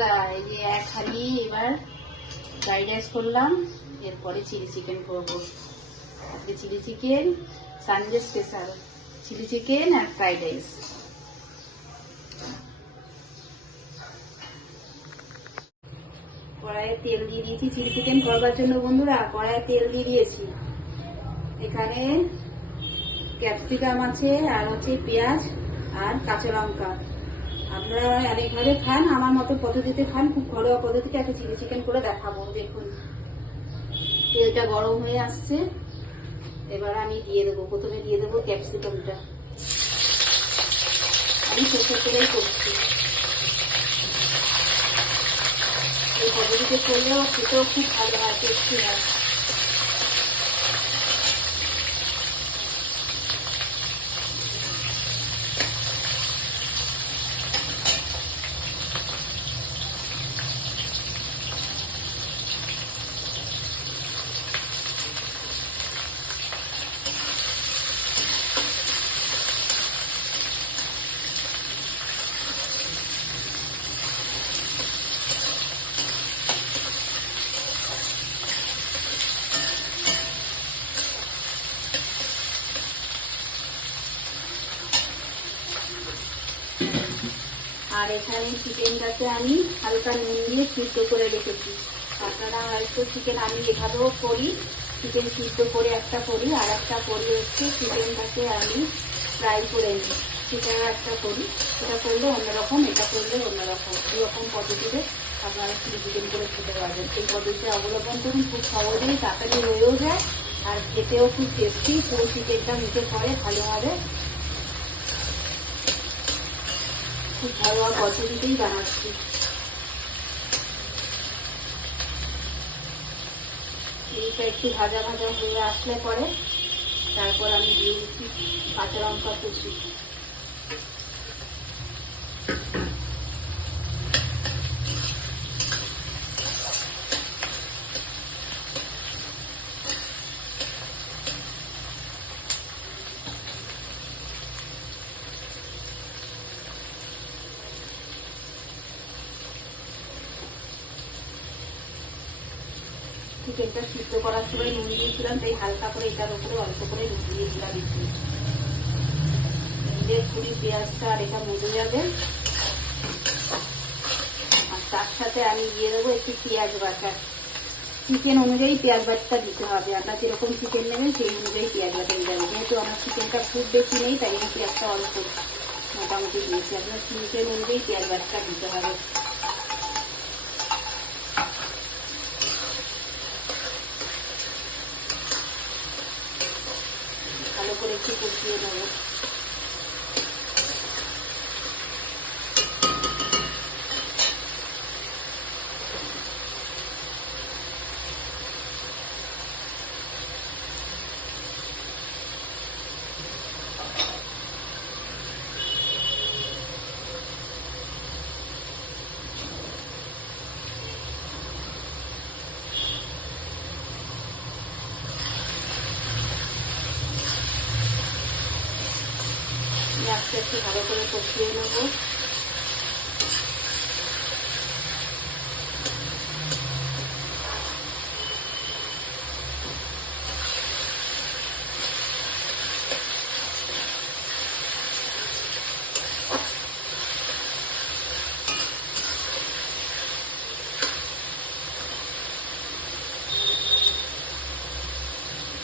বন্ধুরা, এই যে এক হাঁড়ি এবার ফ্রাইড রাইস করলাম, এরপরে চিলি চিকেন করবো। আজকে chilli chicken, Sunday special chilli chicken আর ফ্রাইড রাইস। কড়াইয়ে তেল দিয়ে দিয়েছি চিলি চিকেন করবার জন্য। বন্ধুরা, কড়াইয়ে তেল দিয়ে দিয়েছি। এখানে ক্যাপসিকাম আছে, আর হচ্ছে পেঁয়াজ আর কাঁচা লঙ্কা। আপনারা অনেকভাবে খান, আমার মতো পদ্ধতিতে খান, খুব ঘরোয়া পদ্ধতিতে একটা চিলি চিকেন করে দেখাবো। দেখুন তেলটা গরম হয়ে আসছে, এবার আমি দিয়ে দেবো, প্রথমে দিয়ে দেবো ক্যাপসিকামটা। আমি ছোট করেই করছি, এই পদ্ধতিতে করলেও খেতেও খুব ভালো হয়, টেস্টি হয়। আর এখানে চিকেনটাকে আমি হালকা নুন দিয়ে সিদ্ধ করে রেখেছি। আপনারা হয়তো চিকেন, আমি এভাবেও করি, চিকেন সিদ্ধ করে একটা করি, আর একটা করি হচ্ছে চিকেনটাকে আমি ফ্রাই করে নিই, চিকেন একটা করি। সেটা করলে অন্যরকম, এটা করলে অন্যরকম, দুরকম পদ্ধতিতে আপনারা চিলি চিকেন করে খেতে পারবেন। এই পদ্ধতিটা অবলম্বন করুন, খুব সহজেই তাড়াতাড়ি হয়েও যায়, আর খেতেও খুব টেস্টি। পুরো চিকেনটা নিতে পরে ভালোভাবে, খুব ঘরোয়া পদ্ধতিতেই বানাচ্ছি। এইটা একটু ভাজা ভাজা হয়ে আসলে পরে তারপর আমি দিয়ে দিচ্ছি কাঁচা লঙ্কা কুচি। চিকেনটা সিদ্ধ করার সময় নুন দিয়েছিলাম, তাই হালকা করে এটার উপরে অল্প করে নুন দিয়ে দিলাম একটু। পুরি পেঁয়াজটা আর এটা মজে যাবে। আর তার সাথে আমি দিয়ে দেবো একটু পেঁয়াজ বাটা। চিকেন অনুযায়ী পেঁয়াজ বাটাটা দিতে হবে, আপনার যেরকম চিকেন নেবেন সেই অনুযায়ী পেঁয়াজ বাটা দিয়ে যাবে। যেহেতু আমার চিকেনটা খুব বেশি নেই, তাই জন্য পেঁয়াজটা অল্প মোটামুটি দিয়েছি। আপনার চিকেন অনুযায়ী পেঁয়াজ বাটাটা দিতে হবে। ভালো করে একটু কষিয়ে নেবো। আস্তে আস্তে ভালো করে কষিয়ে নেবো।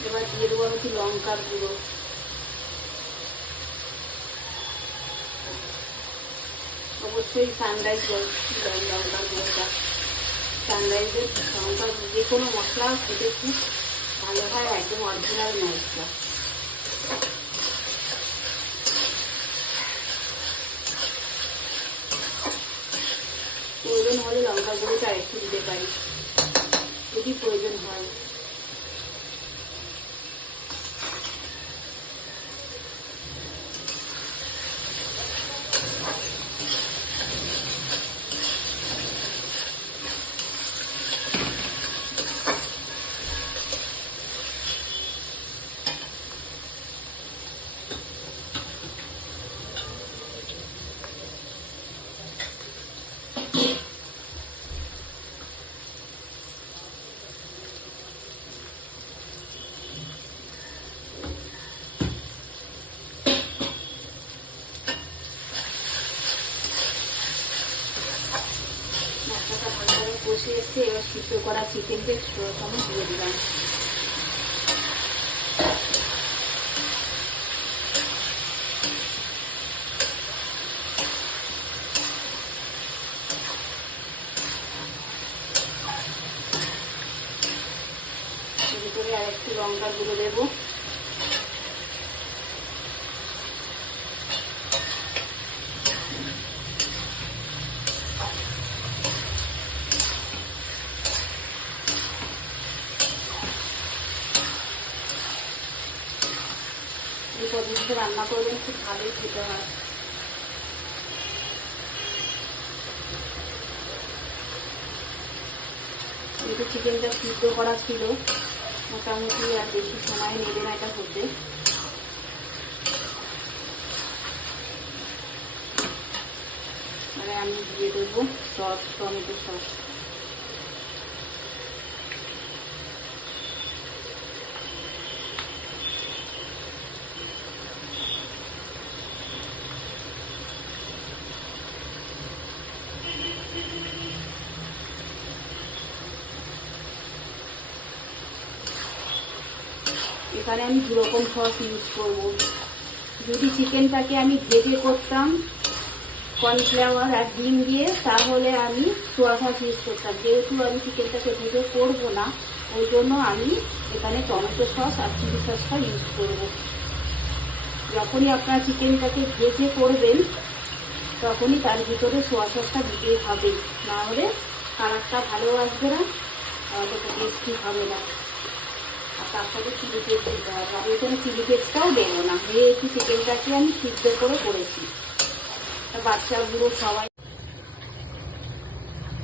এবার দিয়ে দেবো হচ্ছে লঙ্কার গুঁড়ো। অবশ্যই সানরাইজ লঙ্কার গুঁড়োটা, সানরাইজের লঙ্কার যে কোনো মশলা খেতে খুব ভালো হয়, একদম অরিজিনাল মশলা। প্রয়োজন হলে লঙ্কার গুঁড়োটা আরেকটু দিতে পারি, যদি প্রয়োজন হয়। সিদ্ধ করা চিকেনকে আমি দিয়ে দিলাম। ভিতরে আর একটু লঙ্কা গুঁড়ো দেবো। এই পদ্ধতিতে রান্না করবেন, খুব ভালোই খেতে হয়। যেহেতু চিকেনটা সিদ্ধ করা ছিল, মোটামুটি আর বেশি সময় নেবে না এটা হতে। মানে আমি দিয়ে দেবো সস, টমেটো সস। এখানে আমি 2 রকম সস ইউজ করব। যদি চিকেনটাকে আমি ভেজে করতাম কর্নফ্লাওয়ার আর ডিম দিয়ে, তাহলে আমি সোয়া সস ইউজ করতাম। যেহেতু আমি চিকেনটাকে ভেজে করবো না, ওই জন্য আমি এখানে টমেটো সস আর চিলি সসটা ইউজ করব। যখনই আপনারা চিকেনটাকে ভেজে করবেন, তখনই তার ভিতরে সোয়া সসটা দিতেই হবে, না হলে কালারটা ভালো আসবে না, অতটা টেস্টি হবে না। আর তার সাথে চিলি ফ্লেক্স দিতে হবে। আমি এখানে চিলি ফ্লেক্সটাও দেবো না, যেহেতু চিকেনটাকে আমি সিদ্ধ করে করেছি। বাচ্চা বুড়ো সবাই।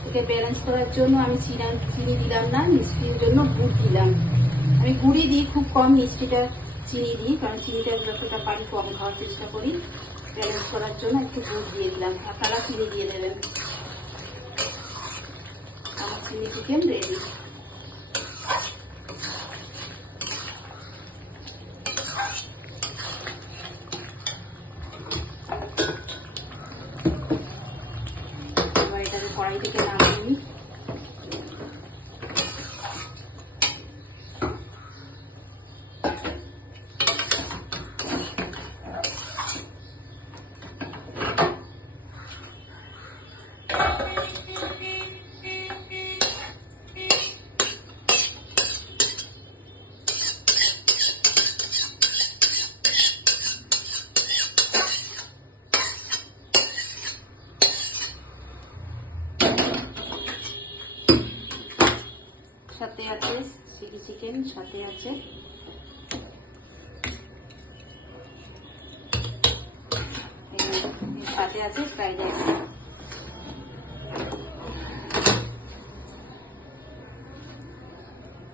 ওকে ব্যালেন্স করার জন্য আমি চিনি দিলাম না, মিষ্টির জন্য গুড় দিলাম। আমি গুড়ই দিই, খুব কম মিষ্টিটা চিনি দিই, কারণ চিনিটা যতটা পারি কম খাওয়ার চেষ্টা করি। ব্যালেন্স করার জন্য একটু গুড় দিয়ে দিলাম, আপনারা চিনি দিয়ে দেবেন। আমার চিনি চিকেন রেডি। এবার এটাকে কড়াই থেকে নামিয়ে নিই। সাথে আছে চিলি চিকেন, সাথে আছে ফ্রাইড রাইস।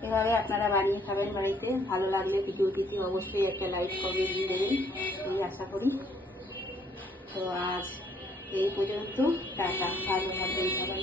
এভাবে আপনারা বানিয়ে খাবেন বাড়িতে। ভালো লাগলে ভিডিওটিতে অবশ্যই একটা লাইক কমেন্ট দিয়ে দেবেন, এই আশা করি। তো আজ এই পর্যন্ত, টাটা, ভালো থাকবেন সবাই।